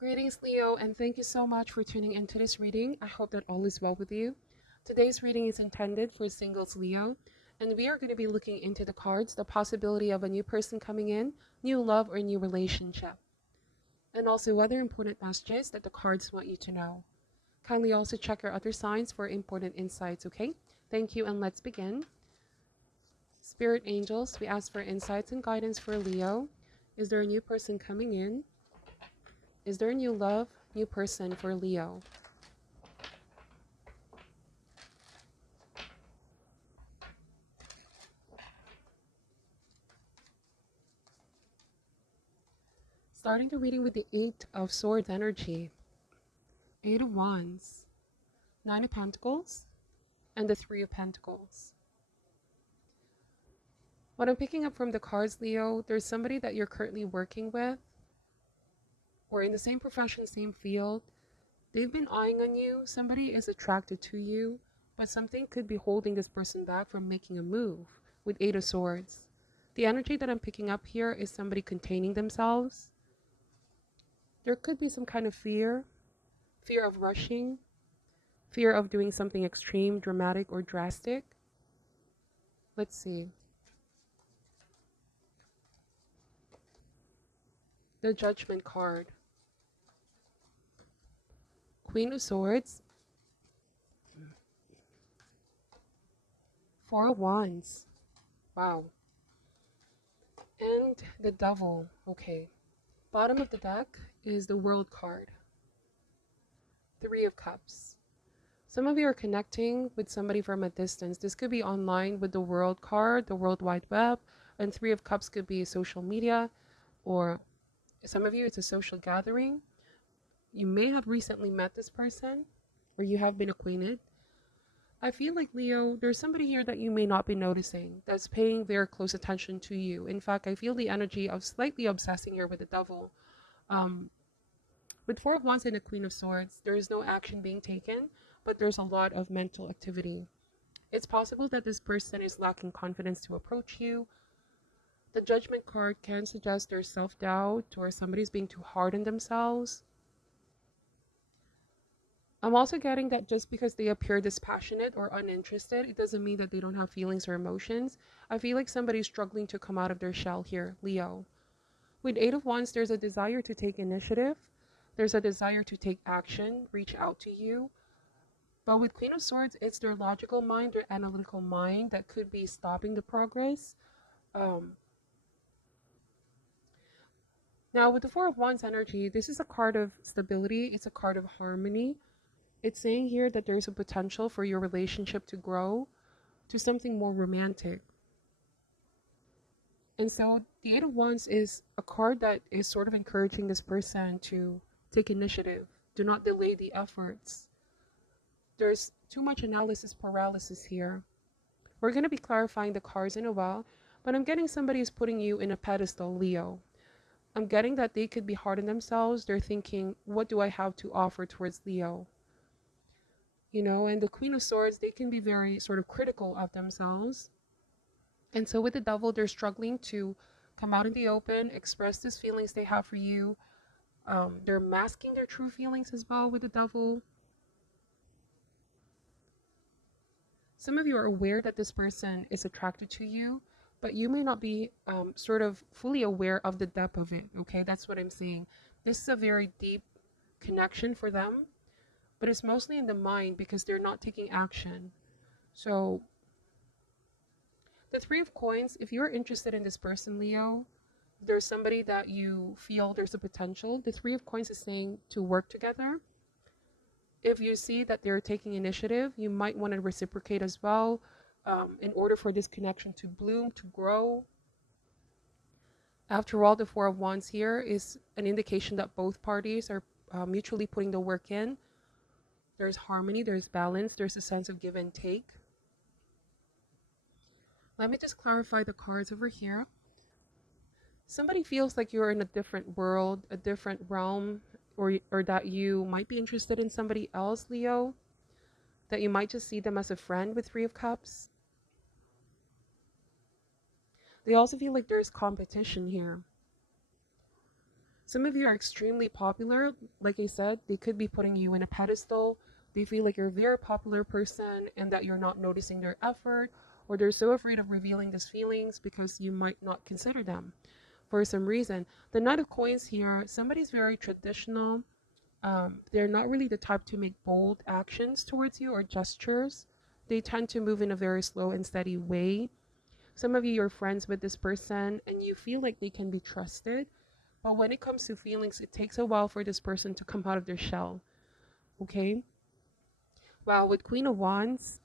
Greetings, Leo, and thank you so much for tuning into this reading. I hope that all is well with you. Today's reading is intended for singles, Leo, and we are going to be looking into the cards, the possibility of a new person coming in, new love, or new relationship, and also other important messages that the cards want you to know. Kindly also check your other signs for important insights, okay? Thank you, and let's begin. Spirit angels, we ask for insights and guidance for Leo. Is there a new person coming in? Is there a new love, new person for Leo? Starting the reading with the Eight of Swords energy, Eight of Wands, Nine of Pentacles, and the Three of Pentacles. What I'm picking up from the cards, Leo, there's somebody that you're currently working with, or in the same profession, same field. They've been eyeing on you. Somebody is attracted to you, but something could be holding this person back from making a move with Eight of Swords. The energy that I'm picking up here is somebody containing themselves. There could be some kind of fear of rushing, fear of doing something extreme, dramatic, or drastic. Let's see. The Judgment card. Queen of Swords. Four of Wands. Wow. And the Devil. Okay. Bottom of the deck is the World card. Three of Cups. Some of you are connecting with somebody from a distance. This could be online with the World card, the World Wide Web, and Three of Cups could be social media, or some of you it's a social gathering. You may have recently met this person, or you have been acquainted. I feel like, Leo, there's somebody here that you may not be noticing that's paying very close attention to you. In fact, I feel the energy of slightly obsessing here with the Devil. With Four of Wands and the Queen of Swords, there is no action being taken, but there's a lot of mental activity. It's possible that this person is lacking confidence to approach you. The Judgment card can suggest there's self-doubt or somebody's being too hard on themselves. I'm also getting that just because they appear dispassionate or uninterested, it doesn't mean that they don't have feelings or emotions. I feel like somebody's struggling to come out of their shell here, Leo. With Eight of Wands, there's a desire to take initiative. There's a desire to take action, reach out to you. But with Queen of Swords, it's their logical mind, their analytical mind that could be stopping the progress. Now, with the Four of Wands energy, this is a card of stability. It's a card of harmony. It's saying here that there's a potential for your relationship to grow to something more romantic. And so the Eight of Wands is a card that is sort of encouraging this person to take initiative. Do not delay the efforts. There's too much analysis paralysis here. We're going to be clarifying the cards in a while, but I'm getting somebody is putting you in a pedestal, Leo. I'm getting that they could be hard on themselves. They're thinking, what do I have to offer towards Leo? You know, and the Queen of Swords, they can be very sort of critical of themselves. And so with the Devil, they're struggling to come out in the open, express these feelings they have for you. They're masking their true feelings as well with the Devil. Some of you are aware that this person is attracted to you, but you may not be sort of fully aware of the depth of it, okay? That's what I'm saying. This is a very deep connection for them, but it's mostly in the mind because they're not taking action. So the Three of Coins, if you're interested in this person, Leo, there's somebody that you feel there's a potential. The Three of Coins is saying to work together. If you see that they're taking initiative, you might want to reciprocate as well in order for this connection to bloom, to grow. After all, the Four of Wands here is an indication that both parties are mutually putting the work in. There's harmony, there's balance, there's a sense of give and take. Let me just clarify the cards over here. Somebody feels like you're in a different world, a different realm, or that you might be interested in somebody else, Leo, that you might just see them as a friend with Three of Cups. They also feel like there's competition here. Some of you are extremely popular. Like I said, they could be putting you in a pedestal. They feel like you're a very popular person and that you're not noticing their effort, or they're so afraid of revealing these feelings because you might not consider them for some reason. The Knight of Coins here, somebody's very traditional. They're not really the type to make bold actions towards you or gestures. They tend to move in a very slow and steady way. Some of you are friends with this person and you feel like they can be trusted. But when it comes to feelings, it takes a while for this person to come out of their shell. Okay? Wow, with Queen of Wands,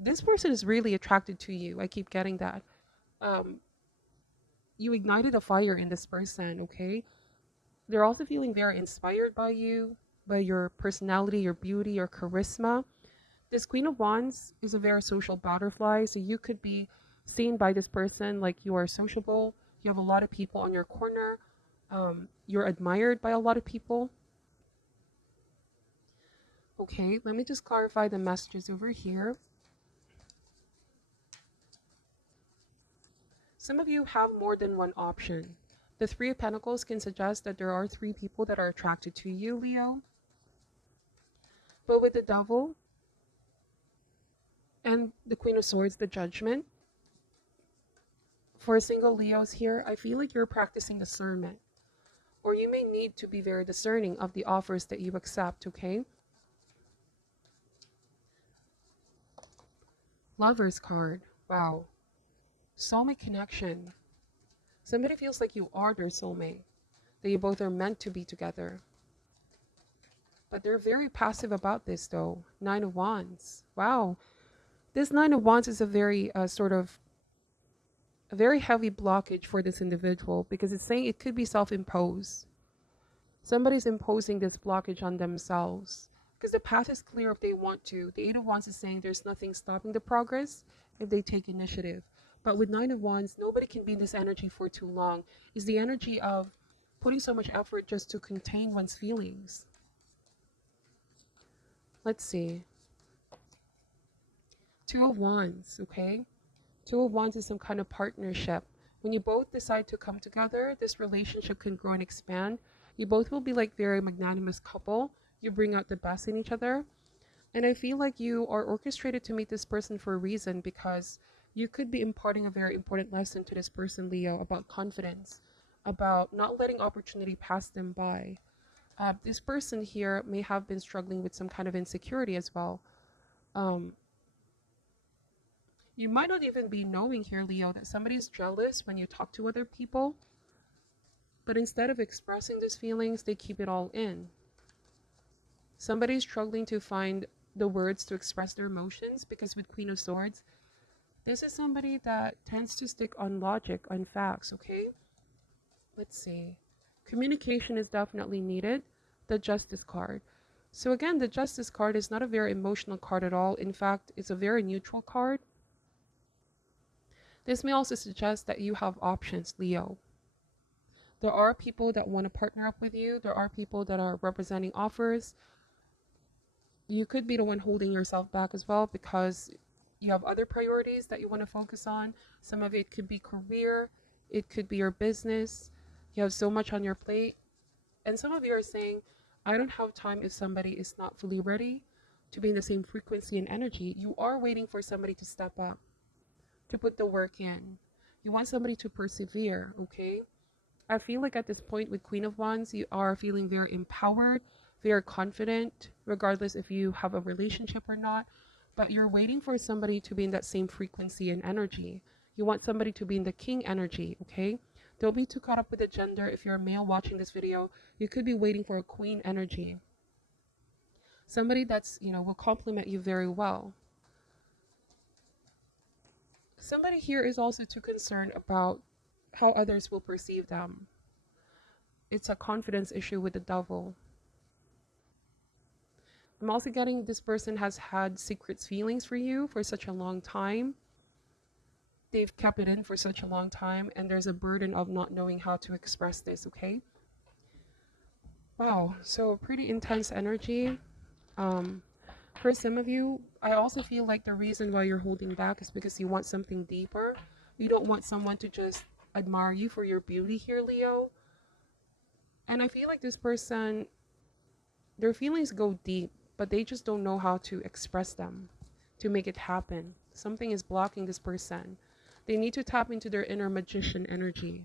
this person is really attracted to you. I keep getting that. Um, you ignited a fire in this person, okay? They're also feeling very inspired by you, by your personality, your beauty, your charisma. This Queen of Wands is a very social butterfly, so you could be seen by this person like you are sociable. You have a lot of people on your corner. You're admired by a lot of people. Okay, let me just clarify the messages over here. Some of you have more than one option. The Three of Pentacles can suggest that there are three people that are attracted to you, Leo. But with the Devil and the Queen of Swords, the Judgment, for single Leos here, I feel like you're practicing discernment. Or you may need to be very discerning of the offers that you accept, okay? Lover's card. Wow. Soulmate connection. Somebody feels like you are their soulmate, that you both are meant to be together. But they're very passive about this, though. Nine of Wands. Wow. This Nine of Wands is a very a very heavy blockage for this individual because it's saying it could be self-imposed. Somebody's imposing this blockage on themselves because the path is clear if they want to. The Eight of Wands is saying there's nothing stopping the progress if they take initiative. But with Nine of Wands, nobody can be in this energy for too long. It's the energy of putting so much effort just to contain one's feelings. Let's see. Two of Wands, okay? Two of Wands is some kind of partnership. When you both decide to come together, this relationship can grow and expand. You both will be like very magnanimous couple. You bring out the best in each other. And I feel like you are orchestrated to meet this person for a reason because you could be imparting a very important lesson to this person, Leo, about confidence, about not letting opportunity pass them by. This person here may have been struggling with some kind of insecurity as well. You might not even be knowing here, Leo, that somebody's jealous when you talk to other people. But instead of expressing these feelings, they keep it all in. Somebody's struggling to find the words to express their emotions because with Queen of Swords, this is somebody that tends to stick on logic, on facts, okay? Let's see. Communication is definitely needed. The Justice card. So again, the Justice card is not a very emotional card at all. In fact, it's a very neutral card. This may also suggest that you have options, Leo. There are people that want to partner up with you. There are people that are representing offers. You could be the one holding yourself back as well because you have other priorities that you want to focus on. Some of it could be career. It could be your business. You have so much on your plate. And some of you are saying, I don't have time if somebody is not fully ready to be in the same frequency and energy. You are waiting for somebody to step up, to put the work in. You want somebody to persevere, okay? I feel like at this point with Queen of Wands, you are feeling very empowered, very confident, regardless if you have a relationship or not. But you're waiting for somebody to be in that same frequency and energy. You want somebody to be in the king energy, okay? Don't be too caught up with the gender. If you're a male watching this video, you could be waiting for a queen energy. Somebody that's, will complement you very well. Somebody here is also too concerned about how others will perceive them. It's a confidence issue with the Devil. I'm also getting this person has had secret feelings for you for such a long time. They've kept it in for such a long time, and there's a burden of not knowing how to express this, okay? Wow, so pretty intense energy. For some of you, I also feel like the reason why you're holding back is because you want something deeper. You don't want someone to just admire you for your beauty here, Leo. And I feel like this person, their feelings go deep, but they just don't know how to express them to make it happen. Something is blocking this person. They need to tap into their inner magician energy.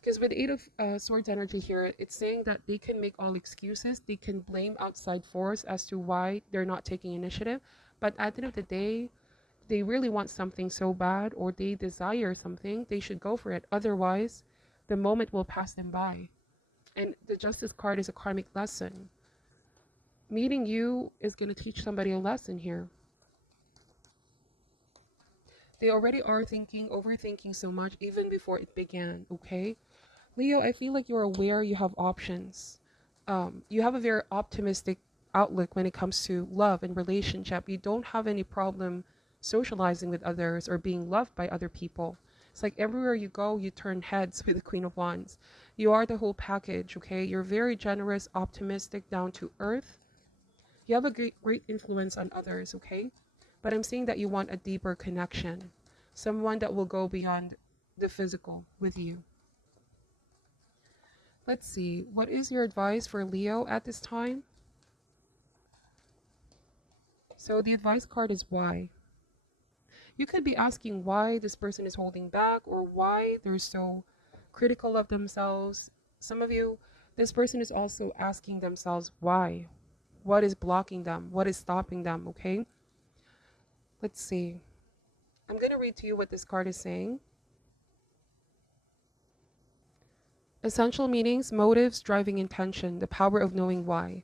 Because with Eight of Swords energy here, it's saying that they can make all excuses. They can blame outside force as to why they're not taking initiative. But at the end of the day, they really want something so bad or they desire something, they should go for it. Otherwise, the moment will pass them by. And the Justice card is a karmic lesson. Meeting you is going to teach somebody a lesson here. They already are thinking, overthinking so much even before it began, okay? Leo, I feel like you're aware you have options. You have a very optimistic outlook when it comes to love and relationship. You don't have any problem socializing with others or being loved by other people. It's like everywhere you go, you turn heads with the Queen of Wands. You are the whole package, okay? You're very generous, optimistic, down to earth. You have a great influence on others, okay? But I'm seeing that you want a deeper connection, someone that will go beyond the physical with you. Let's see, what is your advice for Leo at this time? So the advice card is why. You could be asking why this person is holding back or why they're so critical of themselves. Some of you, this person is also asking themselves why. What is blocking them? What is stopping them? Okay. Let's see. I'm going to read to you what this card is saying. Essential meanings, motives, driving intention, the power of knowing why.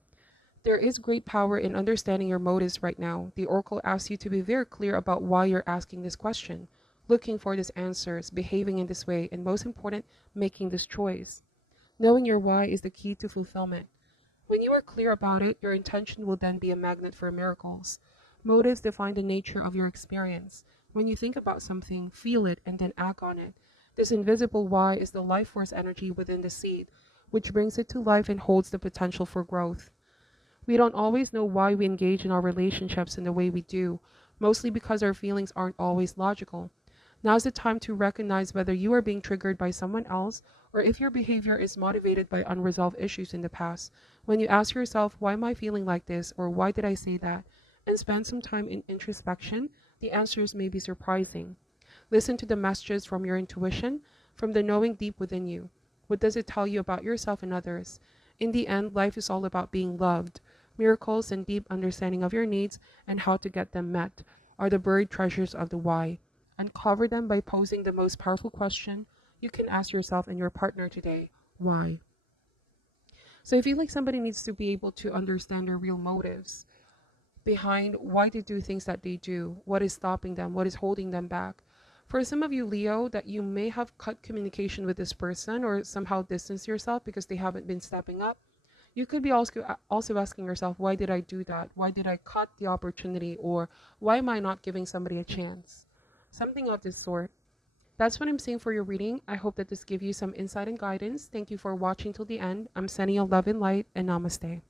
There is great power in understanding your motives right now. The Oracle asks you to be very clear about why you're asking this question, looking for these answers, behaving in this way, and most important, making this choice. Knowing your why is the key to fulfillment. When you are clear about it, your intention will then be a magnet for miracles. Motives define the nature of your experience. When you think about something, feel it, and then act on it. This invisible why is the life force energy within the seed, which brings it to life and holds the potential for growth. We don't always know why we engage in our relationships in the way we do, mostly because our feelings aren't always logical. Now's the time to recognize whether you are being triggered by someone else or if your behavior is motivated by unresolved issues in the past. When you ask yourself, why am I feeling like this, or why did I say that, and spend some time in introspection, the answers may be surprising. Listen to the messages from your intuition, from the knowing deep within you. What does it tell you about yourself and others? In the end, life is all about being loved. Miracles and deep understanding of your needs and how to get them met are the buried treasures of the why. Uncover them by posing the most powerful question you can ask yourself and your partner today. Why? So I feel like somebody needs to be able to understand their real motives behind why they do things that they do, what is stopping them, what is holding them back. For some of you, Leo, that you may have cut communication with this person or somehow distanced yourself because they haven't been stepping up. You could be also asking yourself, why did I do that? Why did I cut the opportunity? Or why am I not giving somebody a chance? Something of this sort. That's what I'm seeing for your reading. I hope that this gives you some insight and guidance. Thank you for watching till the end. I'm sending you love and light, and namaste.